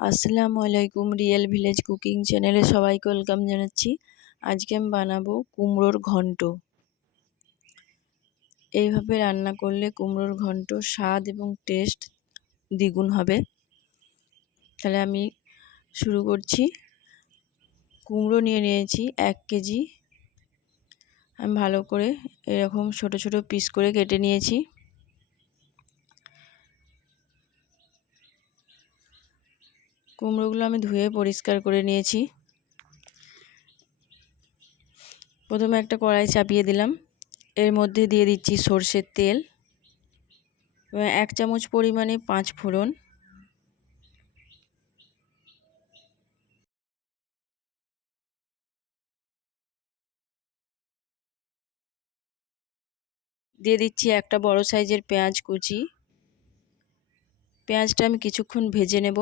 আসসালামু আলাইকুম real village cooking চ্যানেলে সবাইকে ওয়েলকাম জানাচ্ছি। আজকে আমি বানাবো কুমড়োর ঘন্ট। এইভাবে রান্না করলে কুমড়োর ঘন্ট স্বাদ এবং টেস্ট দ্বিগুণ হবে। তাহলে আমি শুরু করছি। কুমড়ো নিয়ে নিয়েছি এক কেজি। আমি ভালো করে এরকম ছোট ছোট পিস করে কেটে নিয়েছি। কুমড়োগুলো আমি ধুয়ে পরিষ্কার করে নিয়েছি। প্রথমে একটা কড়াই চাপিয়ে দিলাম। এর মধ্যে দিয়ে দিচ্ছি সর্ষের তেল এক চামচ পরিমাণে পাঁচ ফোড়ন। দিয়ে দিচ্ছি একটা বড় সাইজের পেঁয়াজ কুচি। পেঁয়াজটা আমি কিছুক্ষণ ভেজে নেব।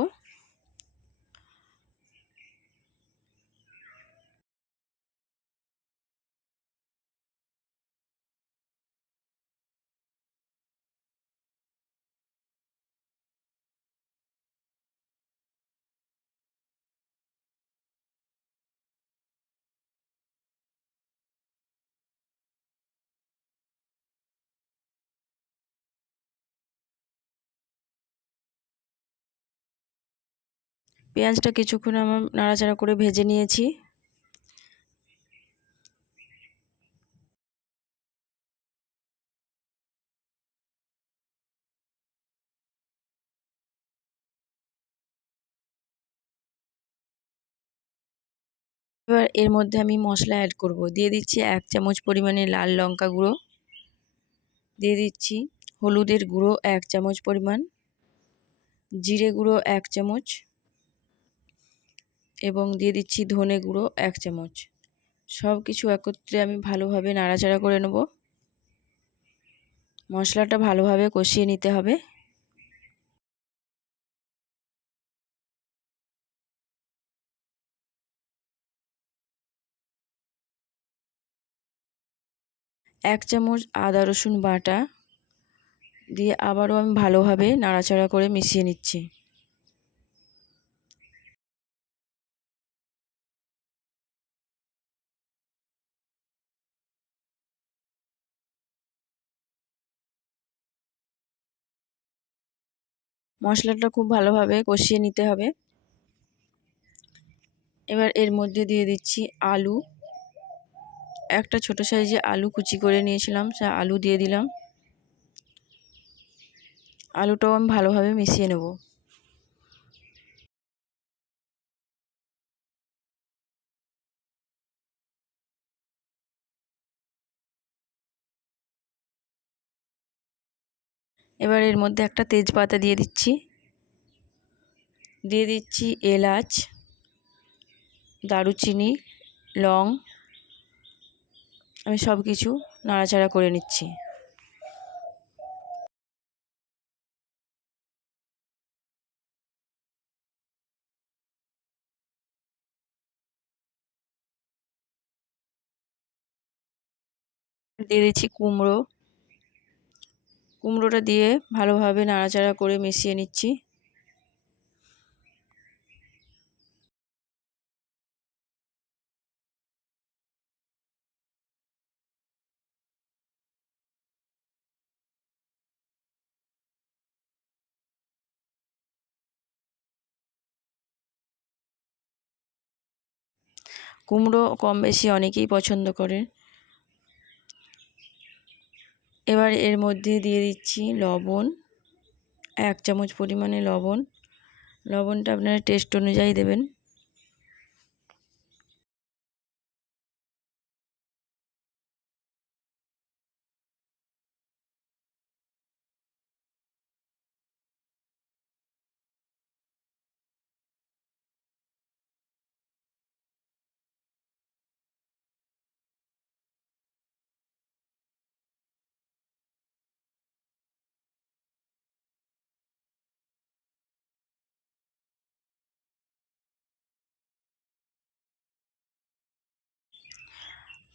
পেঁয়াজটা কিছুক্ষণ আমার নাড়াচাড়া করে ভেজে নিয়েছি। এবার এর মধ্যে আমি মশলা অ্যাড করব। দিয়ে দিচ্ছি এক চামচ পরিমাণে লাল লঙ্কা গুঁড়ো। দিয়ে দিচ্ছি হলুদের গুঁড়ো এক চামচ পরিমাণ। জিরে গুঁড়ো এক চামচ। এবং দিয়ে দিচ্ছি ধনে গুঁড়ো এক চামচ। সব কিছু একত্রে আমি ভালোভাবে নাড়াচাড়া করে নেব। মশলাটা ভালোভাবে কষিয়ে নিতে হবে। এক চামচ আদা রসুন বাটা দিয়ে আবারও আমি ভালোভাবে নাড়াচাড়া করে মিশিয়ে নিচ্ছি। মশলাটা খুব ভালোভাবে কষিয়ে নিতে হবে। এবার এর মধ্যে দিয়ে দিচ্ছি আলু। একটা ছোট সাইজে আলু কুচি করে নিয়েছিলাম, সে আলু দিয়ে দিলাম। আলুটাও আমি ভালোভাবে মিশিয়ে নেব। এবার এর মধ্যে একটা তেজপাতা দিয়ে দিচ্ছি। দিয়ে দিচ্ছি এলাচ, দারুচিনি, লং, আমি সব কিছু নাড়াচাড়া করে নিচ্ছি। দিয়ে দিচ্ছি কুমড়ো কুমড়োটা দিয়ে ভালোভাবে নাড়াচাড়া করে মিশিয়ে নিচ্ছি। কুমড়ো কম বেশি অনেকেই পছন্দ করে। এবার এর মধ্যে দিয়ে দিচ্ছি লবণ, এক চামচ পরিমাণে লবণ। লবণটা আপনারা টেস্ট অনুযায়ী দেবেন।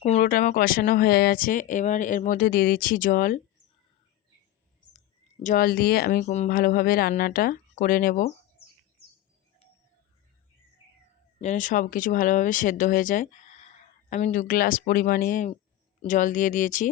কুমড়োটা আমার কষানো হয়ে গেছে। এবার এর মধ্যে দিয়ে দিচ্ছি জল। জল দিয়ে আমি ভালোভাবে রান্নাটা করে নেব। যেন সব কিছু ভালোভাবে সেদ্ধ হয়ে যায়। আমি দু গ্লাস পরিমাণে জল দিয়ে দিয়েছি।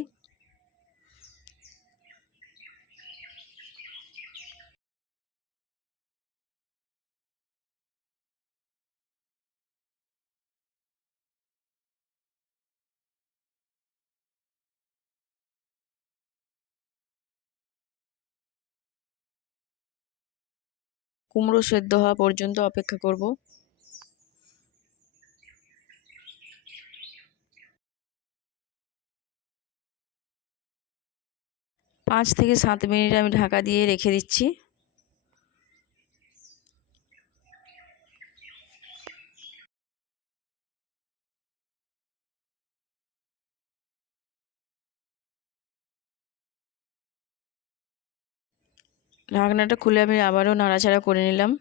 কুমড়ো সেদ্ধ হওয়া পর্যন্ত অপেক্ষা করব। পাঁচ থেকে সাত মিনিট আমি ঢাকা দিয়ে রেখে দিচ্ছি। ঢাকনাটা খুলে আমি আবারও নাড়াচাড়া করে নিলাম।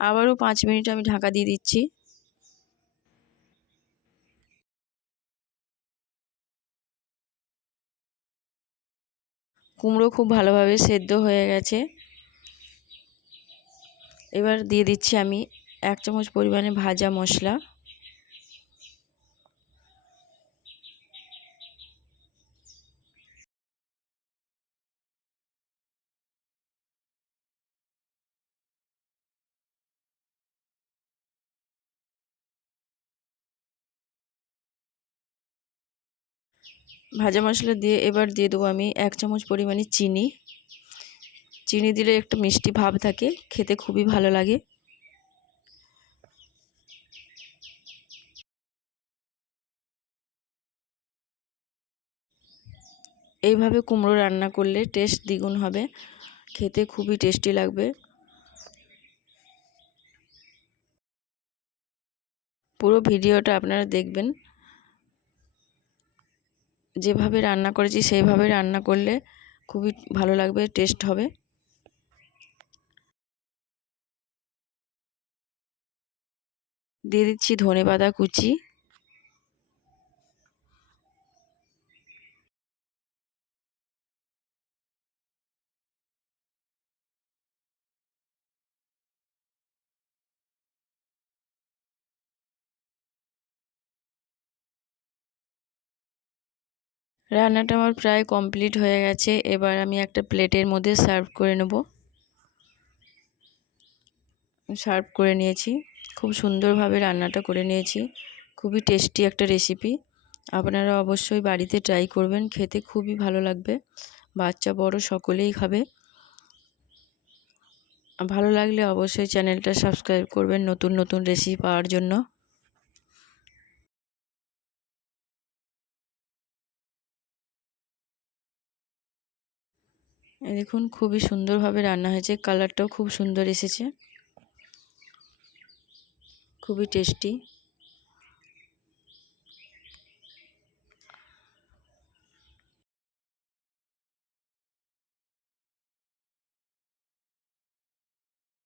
আবারও পাঁচ মিনিট আমি ঢাকা দিয়ে দিচ্ছি। কুমড়ো খুব ভালোভাবে সেদ্ধ হয়ে গেছে। এবার দিয়ে দিচ্ছি আমি এক চামচ পরিমাণে ভাজা মশলা। ভাজা মশলা দিয়ে এবার দিয়ে দেবো আমি এক চামচ পরিমাণে চিনি। চিনি দিলে একটা মিষ্টি ভাব থাকে, খেতে খুবই ভালো লাগে। এইভাবে কুমড়ো রান্না করলে টেস্ট দ্বিগুণ হবে। খেতে খুবই টেস্টি লাগবে। পুরো ভিডিওটা আপনারা দেখবেন। যেভাবে রান্না করেছি, সেইভাবে রান্না করলে খুবই ভালো লাগবে টেস্ট হবে। দিয়ে দিচ্ছি ধনে পাতা কুচি। রান্নাটা আমার প্রায় কমপ্লিট হয়ে গেছে। এবার আমি একটা প্লেটের মধ্যে সার্ভ করে নেব। সার্ভ করে নিয়েছি। খুব সুন্দরভাবে রান্নাটা করে নিয়েছি। খুবই টেস্টি একটা রেসিপি। আপনারা অবশ্যই বাড়িতে ট্রাই করবেন, খেতে খুবই ভালো লাগবে। বাচ্চা, বড়, সকলেই খাবে। ভালো লাগলে অবশ্যই চ্যানেলটা সাবস্ক্রাইব করবেন নতুন নতুন রেসিপি পাওয়ার জন্য। দেখুন খুবই সুন্দরভাবে রান্না হয়েছে। কালারটাও খুব সুন্দর এসেছে। খুবই টেস্টি।